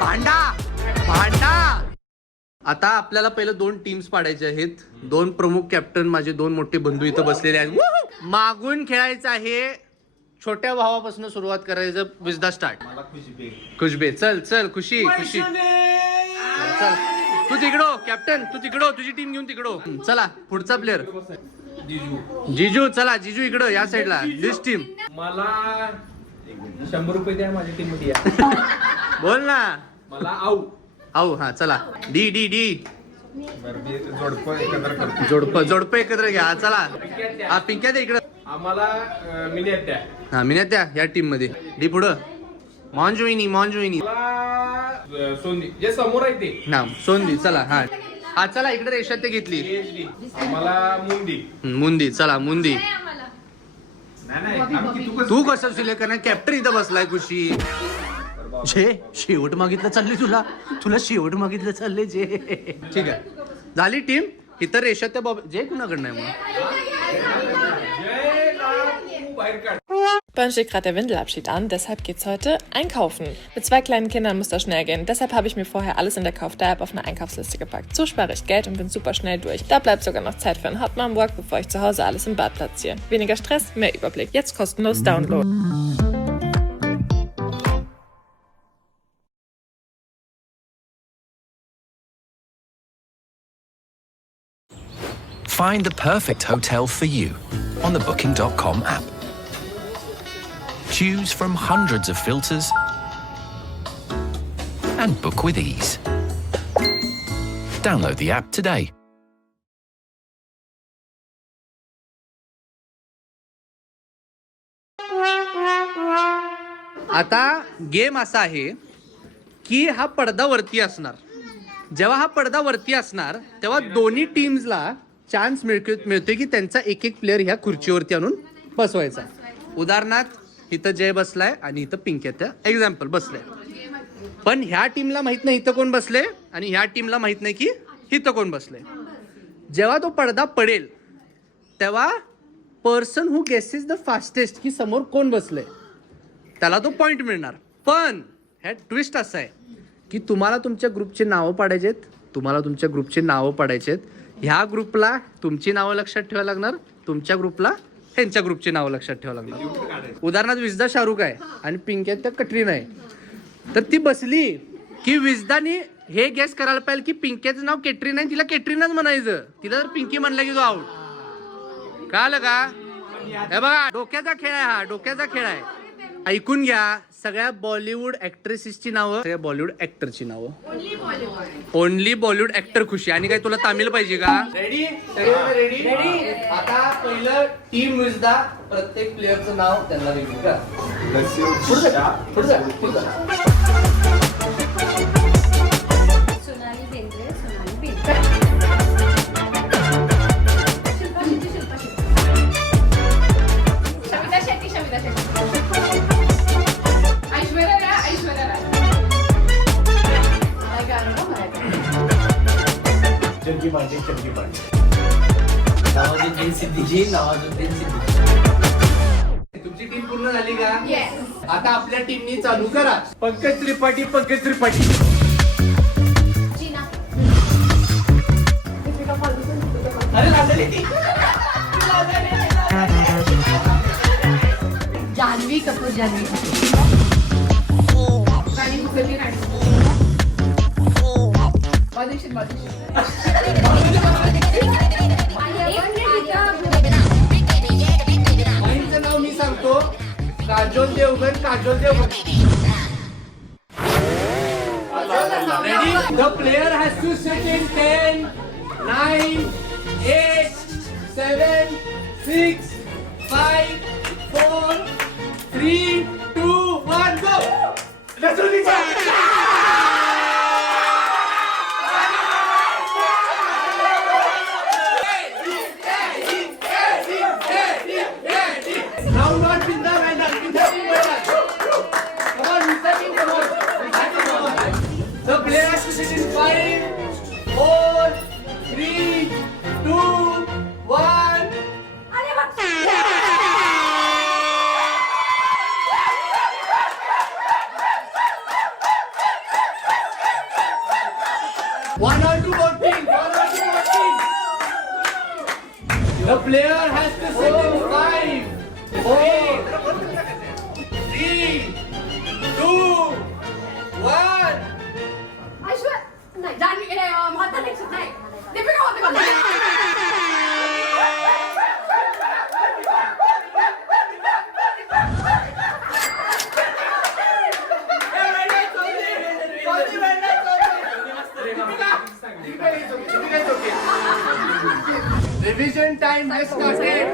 भांडा भांडा. आता आपल्याला पहिलं 2 टीम्स पाडायचे आहेत. 2 प्रमुख कॅप्टन माझे 2 मोठे बंधू इथं बसलेले आहेत. मागून खेळायचं आहे. छोट्या भावापासून सुरुवात करायचं. विजदा स्टार्ट. खुशबे चल चल. खुशी खुशी चल. तू तिकडो कॅप्टन. तू तिकडो. तुझी टीम घेऊन तिकडो. चला पुढचा प्लेअर जिजू. चला जिजू इकडं या साईडला. दिस टीम. मला 100 रुपये द्या माझ्या टीम मध्ये. बोल ना. मला आऊ आऊ. हा चला. D D D. जोडप एकत्र घ्या. चला हा पिंक्या द्या इकडं. आम्हाला मिनिट द्या. हा मिनिट द्या या टीम मध्ये. डी पुढं. मॉन्जोइनी मॉन्जोइनी. मला सोनी जे समोर आहे ते ना सोंदी. चला हा हा चला इकडे रेषा ते घेतली. PhD. आम्हाला मुंदी. मुंदी. चला मुंदी. नाही तू कसं सिलेक्ट करणार. कॅप्टन इथं बसलाय. खुशी जे शेवट मागितलं चालले. तुला शेवट मागितलं चालले जे. ठीक आहे झाली टीम. इतर रेषा त्या बॉब जे कुणाकडनं आहे मग. Bei uns steht gerade der Windelabschied an, deshalb geht's heute einkaufen. Mit 2 kleinen Kindern muss das schnell gehen, deshalb habe ich mir vorher alles in der Kauf-Da-App auf eine Einkaufsliste gepackt. So spare ich Geld und bin super schnell durch. Da bleibt sogar noch Zeit für einen Hot Mom Walk, bevor ich zu Hause alles im Bad platziere. Weniger Stress, mehr Überblick. Jetzt kostenlos downloaden. Find the perfect hotel for you on the Booking.com app. Choose from hundreds of filters and book with ease. Download the app today. आता game असा आहे की हा पडदा वरती असणार. जेव्हा हा पडदा वरती असणार तेव्हा दोन्ही टीम्सला चान्स मिळतोय की त्यांचा एक एक प्लेअर ह्या खुर्चीवरती आणून बसवायचा. उदाहरणार्थ इथं जय बसलाय आणि इथं पिंक्या एक्झाम्पल बसलाय. पण ह्या टीमला माहित नाही इथं कोण बसले आणि ह्या टीमला माहित नाही की इथं कोण बसले. जेव्हा तो पडदा पडेल तेव्हा person who guesses the fastest की समोर कोण बसले त्याला तो पॉइंट मिळणार. पण ह्या ट्विस्ट असं आहे की तुम्हाला तुमच्या ग्रुपचे नावं पाडायचे आहेत. ह्या ग्रुपला तुमची नावं लक्षात ठेवायला लागणार. तुमच्या ग्रुपला ह्यांच्या ग्रुपची नावं लक्षात ठेवायला लागणार. उदाहरणार्थ विजदा शाहरुख आहे आणि पिंक्या त्या कटरीना आहे. तर ती बसली की विजदानी हे गेस करायला पाहिजे की पिंक्याचं नाव केटरीना आहे. तिला केटरीनाच म्हणायचं. तिला जर पिंकी म्हणलं की तो आउट. कळलं का. हे बघा डोक्याचा खेळ आहे. हा डोक्याचा खेळ आहे. ऐकून घ्या. सगळ्या बॉलिवूड ऍक्ट्रेसेसची नावं. सगळ्या बॉलिवूड ऍक्टरची नावं. ओनली बॉलिवूड ऍक्टर खुशी. आणि काय तुला तामिळ पाहिजे का. Ready ready. आता पहिलं टीम विजदा. प्रत्येक प्लेअरचं नाव त्यांना रिव्ह्यू करा. सोनाली बेंद्रे. शमिता शेट्टी. ऐश्वर्या राय. चंकी पांडे. नवाजुद्दीन सिद्दीकी. तुमची टीम पूर्ण झाली का. आता आपल्या टीमनी चालू करा. पंकज त्रिपाठी. जीना. अरे लागली ती. जान्हवी कपूर. राणी मुखर्जी. माईचं नाव मी सांगतो. Kajol Devgan. Ready? The player has to sit in 10, 9, 8, 7, 6, 5, 4, 3, 2, 1, go! Let's do this! Now not Binda Maynard. Come on, Mr. King, come on. The player has to sit in 5, 4, 3, 2, 1. time has started.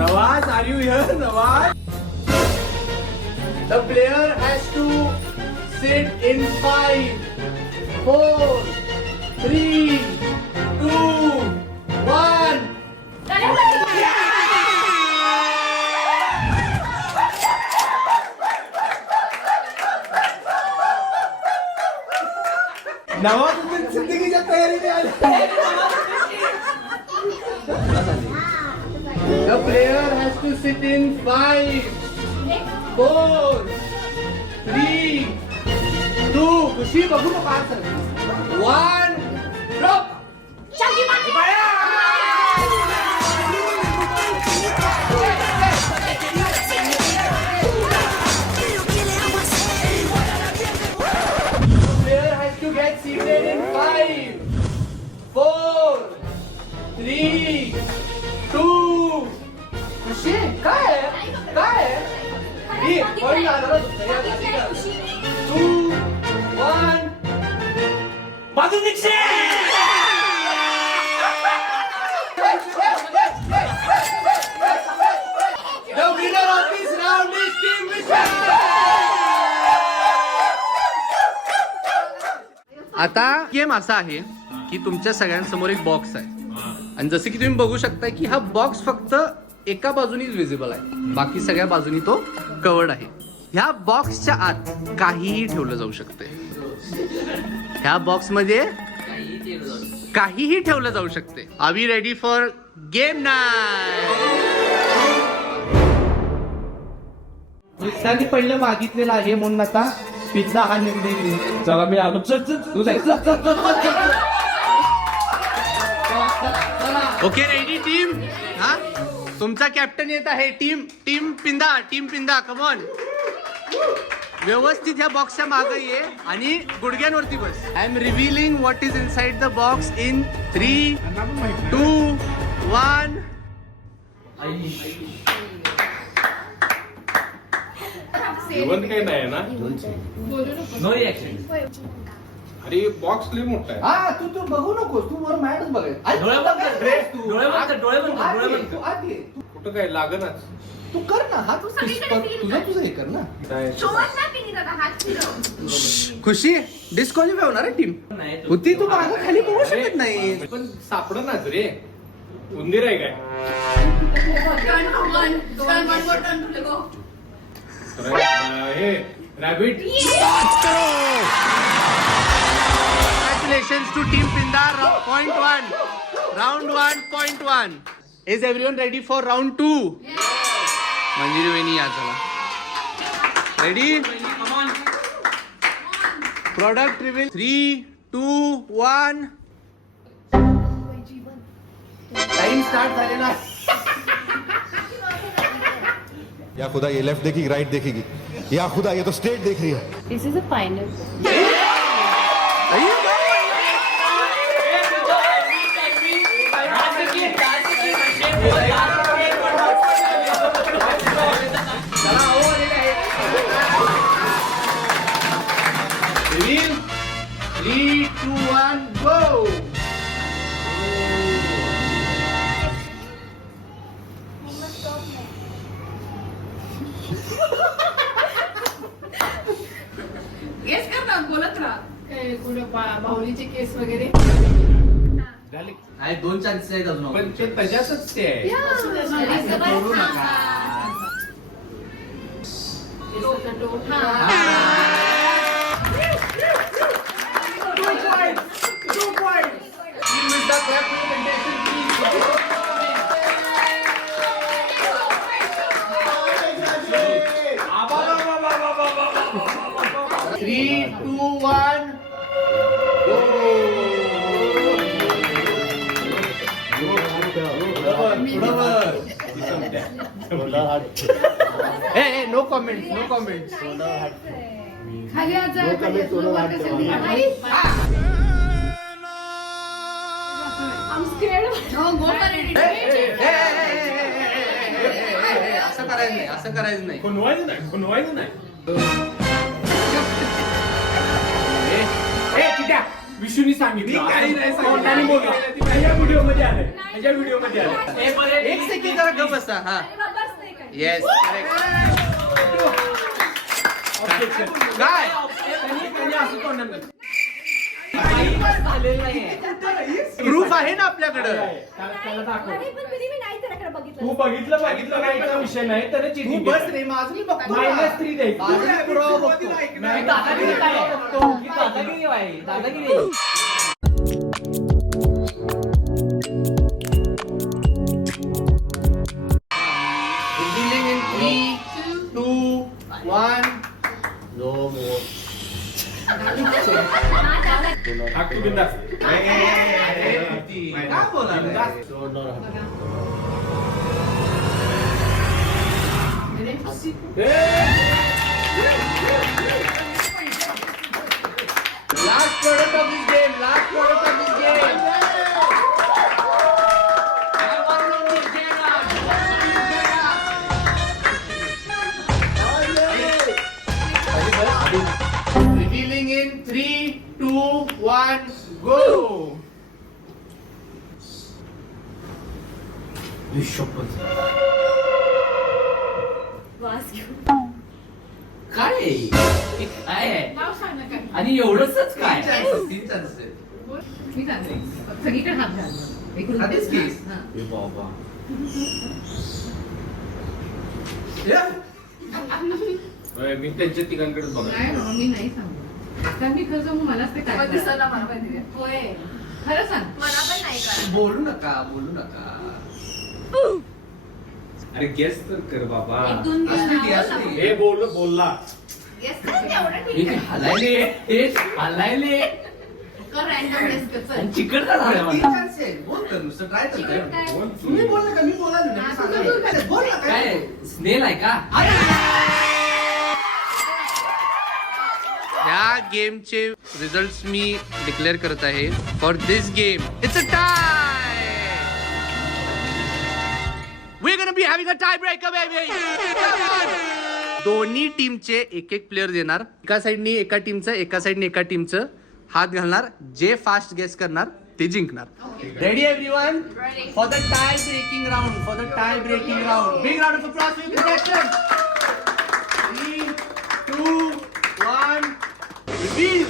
Nawaz are you here Nawaz The player has to sit in 5, 4, 3, 2, 1. Nawaz जिंदगीच्या तयारीने आले The player has to sit in 5, 4, 3, 2. खुशी बघू नका sir. 1. Drop. Player has to get seated in 5, 4, 3, 2. खुशी काय आहे? काय आहे? ही point लागला तुझ्या या गाडीला. 2, 1. माझं The winner of this round is Team Vishal. आता गेम असा आहे की तुमच्या सगळ्यांसमोर एक बॉक्स आहे आणि जसं की तुम्ही बघू शकता की हा बॉक्स फक्त एका बाजूनीच विजिबल आहे, बाकी सगळ्या बाजूनी तो कवर्ड आहे. ह्या बॉक्सच्या आत काहीही ठेवलं जाऊ शकते. ह्या बॉक्स मध्ये काहीही ठेवलं जाऊ शकते. Are we ready for game night? त्यांनी पहिलं मागितलेलं आहे म्हणून आता पिझ्झा हा निर्णय घेतला. चला मी आलो. चल चल तू जाय. Okay ready team. हा तुमचा कॅप्टन येत आहे. टीम पिंदा कमॉन. व्यवस्थित ह्या बॉक्सच्या मागे ये आणि गुडघ्यांवरती बस. I am revealing what is inside the box in 3, 2, 1. जिवंत काही नाही ना. No reaction. अरे बॉक्स लय मोठा आहे. हा तू बघू नकोस. तू वर मॅटच बघायचं. डोळे बंद कर. डोळे बंद कर. डोळे बंद कर. आत डोळे ये, बंद तू कर. आत ये. कुठं काय लागणच. तू कर ना. हा तुझं हे कर ना. खुशी डिस्क्वालिफाय होणार आहे टीम. होती तू मागं खाली बघू शकत नाही. पण सापडनाच रे. उंदीर आहे काय? हे rabbit. Congratulations to Team Pindar. Point 1. Round 1, point 1. Is everyone ready for round 2? Manjiri वहिनी या चला. Ready? Product reveal. 3, 2, 1. Time start झालेला आहे. या खुदा ये लेफ्ट देखेगी राइट देखेगी, या खुदा ये तो स्ट्रेट देख रही है. This is a final. Reveal. 3, 2, 1, go. Guess कर ना, बोलत राहा. कुठं बाहुलीचे केस वगैरे. आहे 2 चान्सेस आहेत अजून. पण ते त्याच्यातच ते आहे. Three, 2, 1. Hey, no comments, no comments. खाली आज जा. I'm scared. No, go for it. असं करायचं नाही, असं करायचं नाही. खुनवायचं नाही. ए, चिट्या. विशूनी सांगितलं काही नाही ह्या व्हिडिओ मध्ये आलंय ह्याच्या व्हिडिओ मध्ये आलंय एक सेकंड जरा गप बसा. हा येस काय असं तोंडात नाही. प्रूफ आहे ना आपल्याकडं. त्याला दाखव. अरे पण कधी मी नाही त्याच्याकडे बघितलं. तू बघितलं नाही का विषय नाही तर तू बस रे माझं मी बघतो ना. -3 द्यायचं. माझं मी पुरावा बघतो. नाही, दादागिरी काय? दादागिरी. Revealing in 3, 2, 1. हाक तू बिंदास. काय बोलायला? Last product of this game. Last product of this game. I won on this game. Revealing in 3, 2, 1, go. वास घेऊन. नाव सांग ना काय. आणि एवढंच काय तीन chances आहेत. मी सांगते. सगळीकडे हात घाल. इकडून आधीच की? हां. मी त्यांच्या तिघांकडेच बघा. नाही बाबा, मी नाही सांगू. कारण मी खरं सांगू मलाच ते काय दिसायला मला माहिती आहे. होय. खरं सांग. मला पण नाही कळलं. बोलू नका बोलू नका. अरे गेस तर कर बाबा. असली ती, असली. हे बोलला Guess कर तेवढं ठीक आहे. हलायले कर random guess कर. चल. चिकट झाला तीन chances आहेत. बोल कर नुसतं ट्राय तर चिकट कर. काय? तुम्ही बोल नका मी बोलायला नाही. हा, मी तुझं सांगायला. बोल. बोल ना काय. काय स्नेल आहे का या गेमचे रिझल्ट्स मी डिक्लेअर करत आहे. For this game it's a tie. We're gonna be having a tiebreaker, baby. Come on. दोन्ही टीमचे एक एक प्लेअर देणार. एका साइडनी एका टीमचं एका साइडनी एका टीमचं हात घालणार. जे फास्ट गेस करणार ते जिंकणार. Ready everyone for the tie breaking round. For the tie breaking round. Big round of applause for congratulation. 3, 2, 1. Reveal.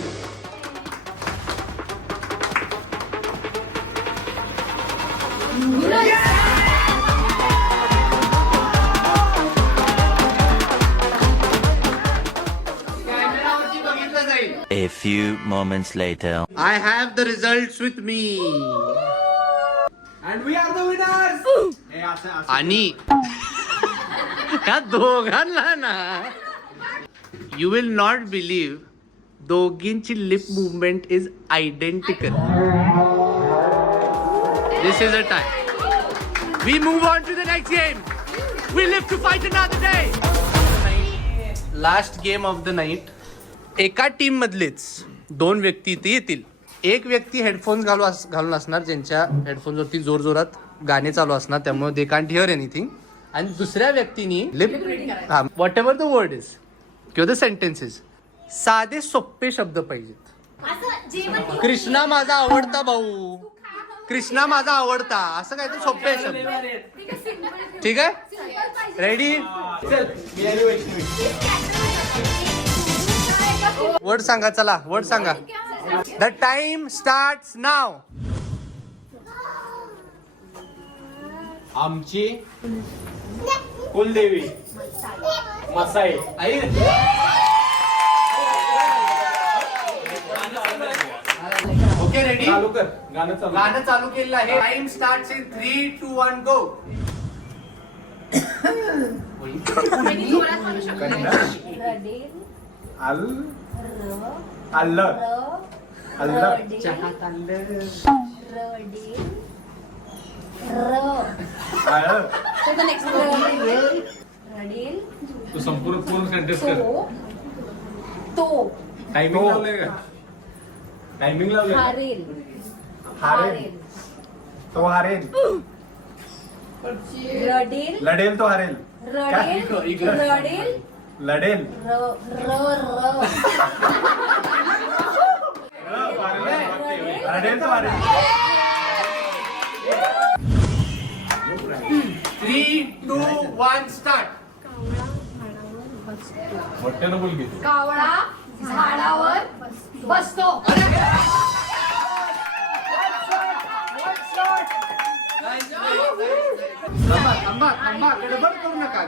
कॅमेरावरती बघितलं जाईल. A few moments later. I have the results with me. And we are the winners. आणि या दोघांना ना you will not believe दोघींची lip movement is identical. This is a time. We move on to the next game. We live to fight another day. Last game of the night. एका team मधलेच दोन व्यक्ती इथे येतील. एक व्यक्ती headphones घालून असणार ज्यांच्या हेडफोन्सवरती जोर जोरात गाणे चालू असणार त्यामुळे दे कांट हिअर एनिथिंग. आणि दुसऱ्या व्यक्तीनी lip what ever the word is किंवा द सेंटेन्सेस साधे सोपे शब्द पाहिजेत. असं जेवण कृष्णा माझा आवडता भाऊ. कृष्णा माझा आवडता असं काय ते सोपे शब्द. ठीक आहे रेडी. वर्ड सांगा चला वर्ड सांगा. द टाइम स्टार्ट्स नाव. आमची कुलदेवी मसाई. Okay ready. चालू कर गाणं चालू. गाणं चालू केलेलं आहे. टाइम स्टार्ट्स इन 3, 2, 1 गो. जोरात म्हणू शकत नाही. अल्लं तू संपूर्ण पूर्ण सेंटेन्स कर. टायमिंग लावलंय का? टायमिंग लावलंय. हारेल तो हारेल. लढेल तो हारेल. लढेल 3, 2, 1 स्टार्ट. मोठ्यानं बोल की. कावळा झाडावर बसतो. थांबा गडबड करू नका.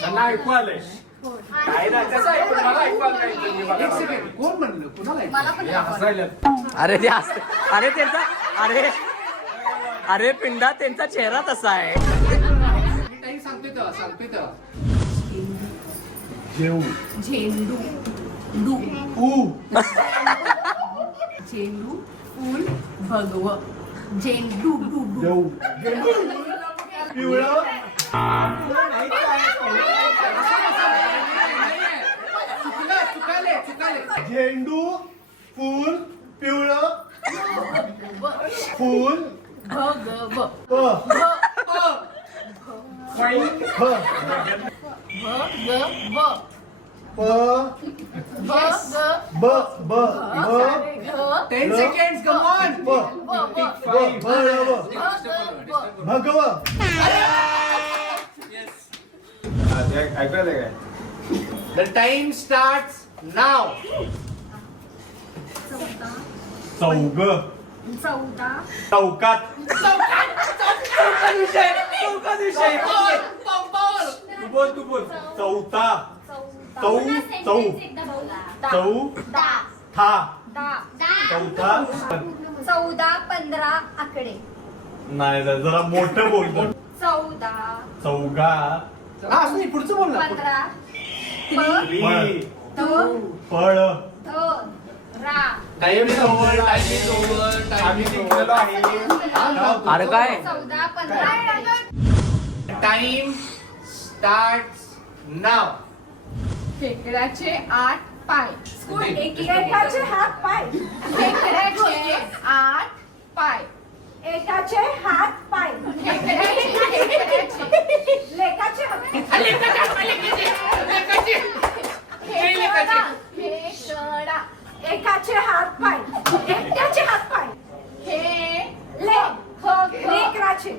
त्यांना ऐकू आलंय. काय ना कसं ऐकू मला ऐकू आलं नाही. एक सेकंड, कोण म्हणलं? कुणाला हे हसायला. अरे ते अरे त्यांचा अरे पिंडा त्यांचा चेहरा तसा आहे. मी टाइम सांगतोय तेव्हा. झेंडू झेंडू फुल भगव झेंडू चुकाले. झेंडू फूल पिवळं फूल भगव ब ब 10 seconds, come on. भगव ऐकू आलंय काय? The time starts now. चौग चौकात तू बोल चौथा चौ था चौथा 14-15 आकडे. नाही जरा मोठं बोल 14 चौगा हा, असं नाही, पुढचं बोल ना. 15 फळ Time is over, time is over, time आम्ही is जिंकलेलो over. आहे. अरे काय 14-15 Time starts now. खेकड्याचे 8 पाय. एकाचे हात पाय. खेकड्याचे 8 पाय. एकाचे हात पाय. लेकाचे खेकडा एकाचे हात पाय. एकट्याचे हात पाय. लेकराचे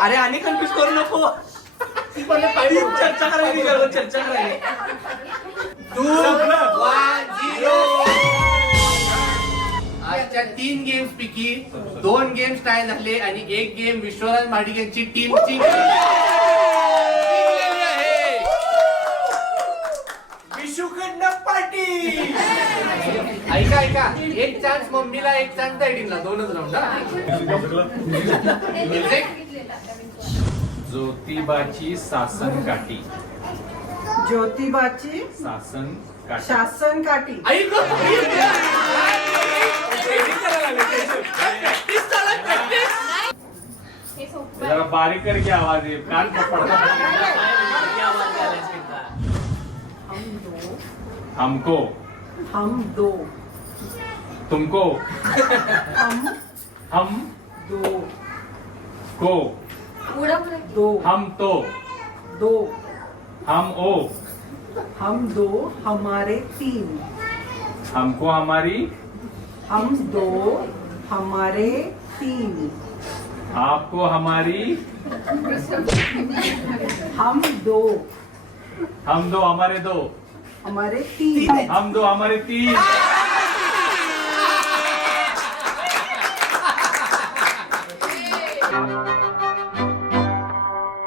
अरे आणि कन्फ्युज करू नको. चर्चा करायची. 2, 1, 0. आजच्या 3 गेम्स पैकी 2 गेम्स टाय झाले आणि 1 गेम विश्वराज महाडिक यांची टीम जिंकलेली आहे. विशूकडनं पार्टी. ऐका एक चान्स मम्मीला, एक चान्स डॅडीला. 2च राऊंड. ज्योतिबाची सासन काठी. ज्योतिबाची सासन काठी. शासन काठी. ऐक जरा बारीक करके आवाज आहे. कान पकडता. हमको हम दो तुमको हम दो को दो हम तो दो हम ओ हम दो हमारे 3 हमको हमारी हम दो हमारे 3 आपको हमारी हम दो हमारे 2 हमारे 3 हम 2 हमारे 3.